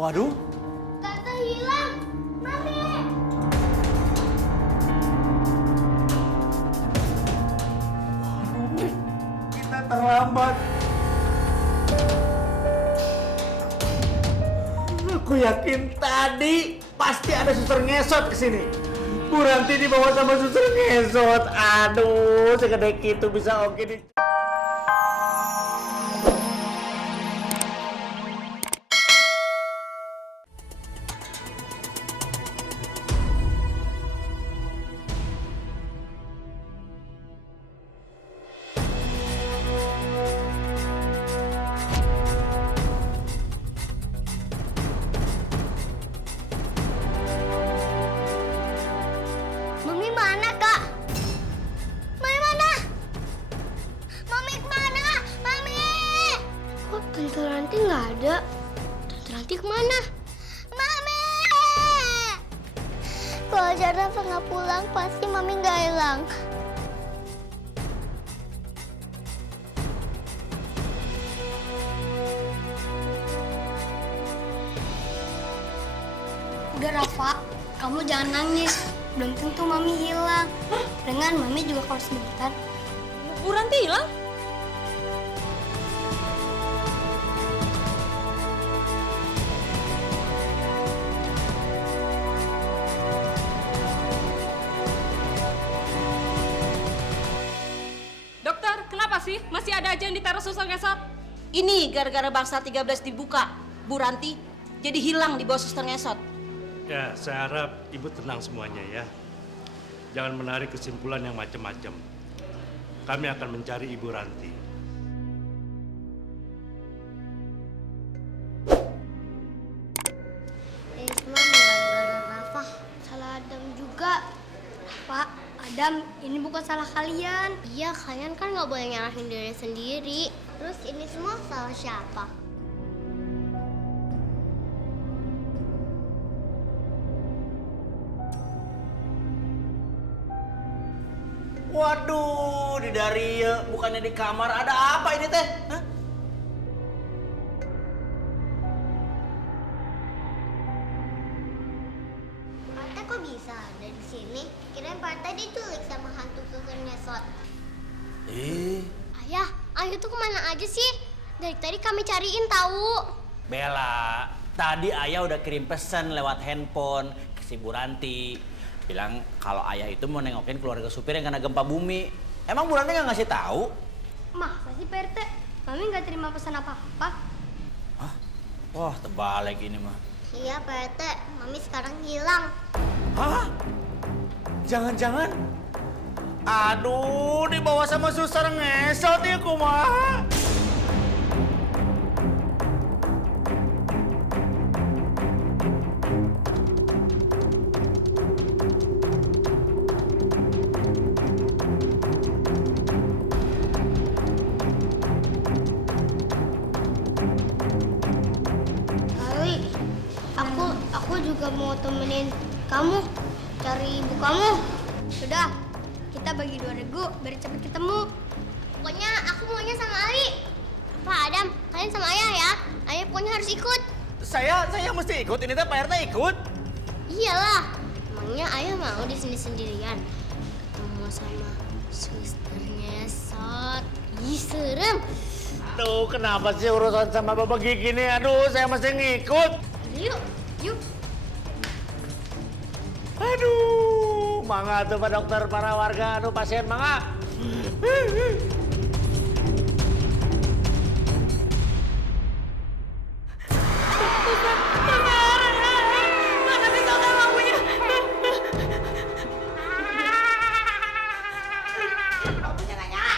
Waduh. Tante hilang. Mami. Waduh, kita terlambat. Aku yakin tadi pasti ada suster ngesot kesini. Bu Ranti dibawa sama suster ngesot. Aduh, segede gitu bisa oke di... Mami mana, Kak? Mami mana? Mami kemana? Mami! Kok Tante Ranti nggak ada? Tante Ranti kemana? Mami! Kalau Rafa nggak pulang, pasti Mami nggak hilang. Udah Rafa, kamu jangan nangis. Belum tentu Mami hilang. Dengan Mami juga kalau sebentar. Bu Ranti hilang? Dokter, kenapa sih? Masih ada aja yang ditaruh suster ngesot? Ini gara-gara bangsa 13 dibuka, Bu Ranti jadi hilang di bawah suster ngesot. Ya, saya harap Ibu tenang semuanya ya. Jangan menarik kesimpulan yang macam-macam. Kami akan mencari Ibu Ranti. Ini semua gara-gara Rafa. Salah Adam juga. Pak, Adam, ini bukan salah kalian. Iya, kalian kan nggak boleh nyalahin diri sendiri. Terus ini semua salah siapa? Waduh, di Daria, bukannya di kamar. Ada apa ini teh? Hah? Partai kok bisa ada di sini? Kirain Partai diculik sama hantu suster ngesot. Ayah, Ayah tuh kemana aja sih? Dari tadi kami cariin tahu. Bella, tadi ayah udah kirim pesan lewat handphone ke si Bu Ranti. Bilang kalau ayah itu mau nengokin keluarga supir yang kena gempa bumi. Emang Bu Ranti nggak ngasih tahu? Masa sih PRT? Mami nggak terima pesan apa-apa. Hah? Wah, terbalik ini mah. Iya PRT, Mami sekarang hilang. Hah? Jangan-jangan? Aduh, dibawa sama suster ngesot ya kumaha? Kali, aku juga mau temenin kamu cari ibu kamu. Sudah, kita bagi 2 regu biar cepet ketemu. Pokoknya aku maunya sama Ali. Apa Adam, kalian sama Ayah ya? Ayah pokoknya harus ikut. Saya mesti ikut. Ini teh Pak RT ikut. Iyalah, emangnya Ayah mau di sini sendirian ketemu sama suster ngesot. Ih, serem. Tuh, kenapa sih urusan sama Bapak Gigi ini? Aduh, saya mesti ngikut. Yuk, yuk. Aduh, mangga tuh Pak Dokter, para warga, aduh pasien mangga. Mana sih dokter lampunya? Lampunya nggak nyala.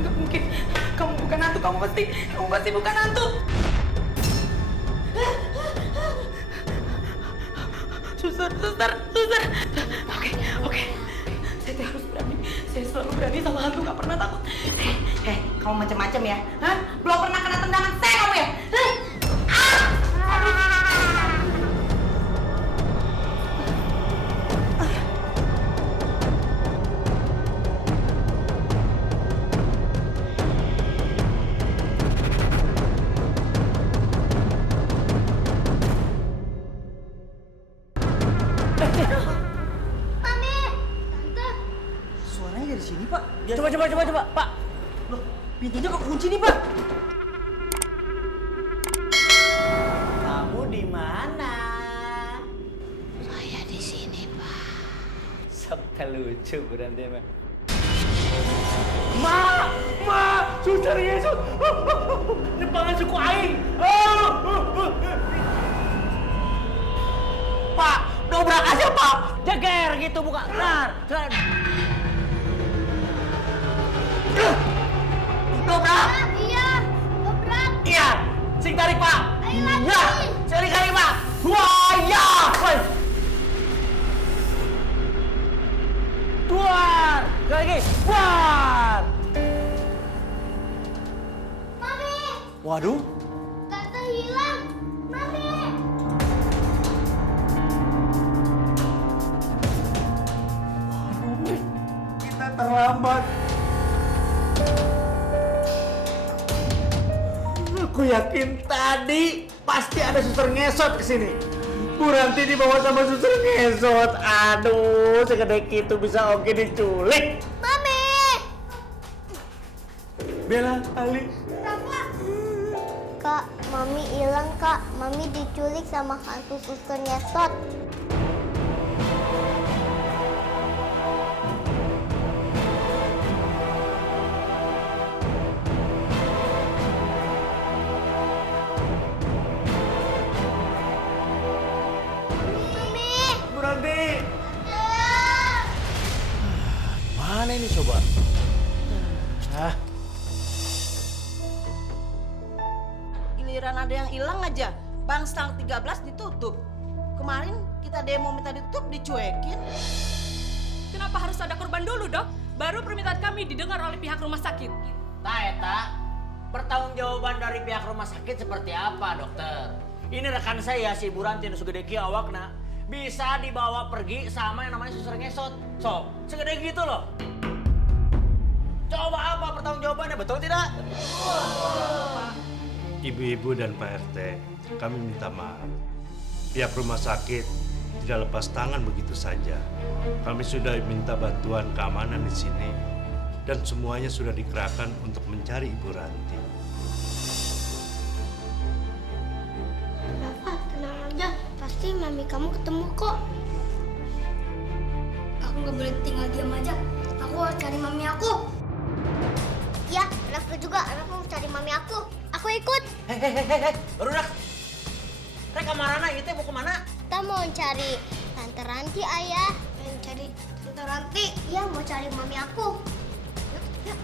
Nggak mungkin. Kamu bukan hantu, kamu pasti bukan hantu. Suster. Oke. Saya harus berani. Saya selalu berani sama hantu, nggak pernah takut. Kamu macam-macam ya? Hah? Belum pernah kena tendangan saya kamu ya? Mami! Tante! Suaranya dari sini, Pak. Coba, Pak. Loh, pintunya kok kunci nih, Pak? Kamu di mana? Saya di sini, Pak. Sampai lucu berarti emang. Suster Yesus. Nepangan suku aing. Pak, dobrak aja Pak. Jeger gitu buka. Benar. Dobrak. Iya! Dobrak! Iya. Sing tarik Pak. Ayo lagi. Iya. Sing tarik Pak. Wah, ya. Woi. Duar. Lagi. Duar. Mami! Waduh. Tante hilang! Mami! Kita terlambat. Aku yakin tadi pasti ada suster ngesot ke sini. Bu Ranti dibawa sama suster ngesot. Aduh, segede itu bisa oke diculik. Mami! Bella, Ali. Kak, Mami hilang Kak. Mami diculik sama hantu suster ngesot. Mami! Bu Ranti. Mana ini coba? Hah? Giliran ada yang hilang aja, Bang Stang 13 ditutup. Kemarin kita demo minta ditutup, dicuekin. Kenapa harus ada korban dulu, Dok? Baru permintaan kami didengar oleh pihak rumah sakit. Eta, pertanggungjawaban dari pihak rumah sakit seperti apa, dokter? Ini rekan saya, si Bu Ranti, segede kieu awakna, bisa dibawa pergi sama yang namanya suster ngesot. So, segede gitu loh. Coba apa pertanggungjawabannya, betul tidak? Ibu-ibu dan Pak RT, kami minta maaf. Pihak rumah sakit tidak lepas tangan begitu saja. Kami sudah minta bantuan keamanan di sini dan semuanya sudah dikerahkan untuk mencari Ibu Ranti. Rafa, tenang aja. Pasti Mami kamu ketemu kok. Aku nggak boleh tinggal diam aja. Aku harus cari Mami aku. Ya, Rafa juga. Rafa mau cari Mami aku. Aku ikut. Hehehe, barudak. Rek kamarana ieu teh mau kemana? Kita mau cari Tante Ranti, Ayah. Mau cari Tante Ranti? Iya, mau cari Mami aku. Yuk, yuk.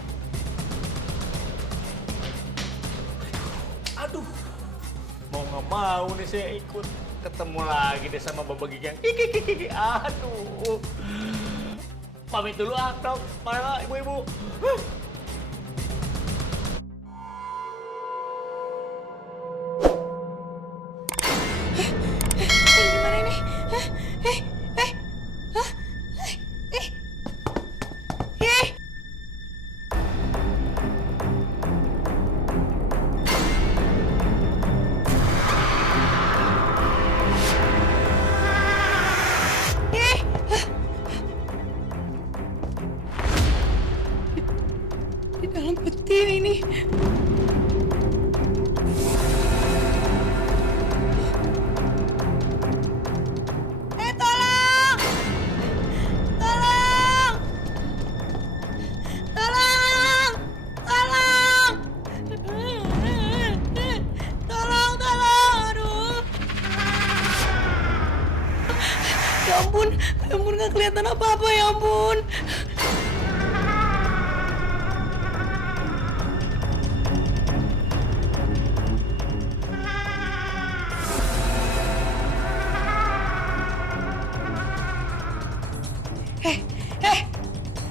Aduh, mau nggak mau nih saya ikut. Ketemu lagi deh sama babagi yang kiki. Aduh. Pamit dulu ah, dok. Mana ibu-ibu? Gimana ini? Di dalam peti ini. Tolong! Tolong! Tolong! Tolong! Tolong, tolong! Aduh! Ya ampun nggak kelihatan apa-apa, ya ampun.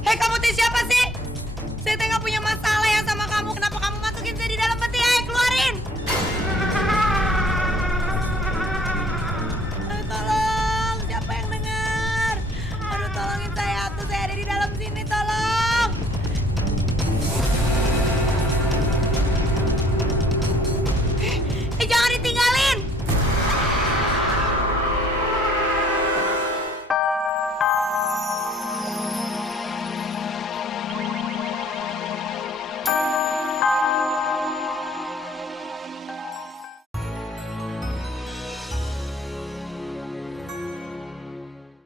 Hei, kamu tuh siapa sih? Saya tuh nggak punya masalah ya sama kamu. Kenapa kamu masukin saya di dalam peti? Keluarin!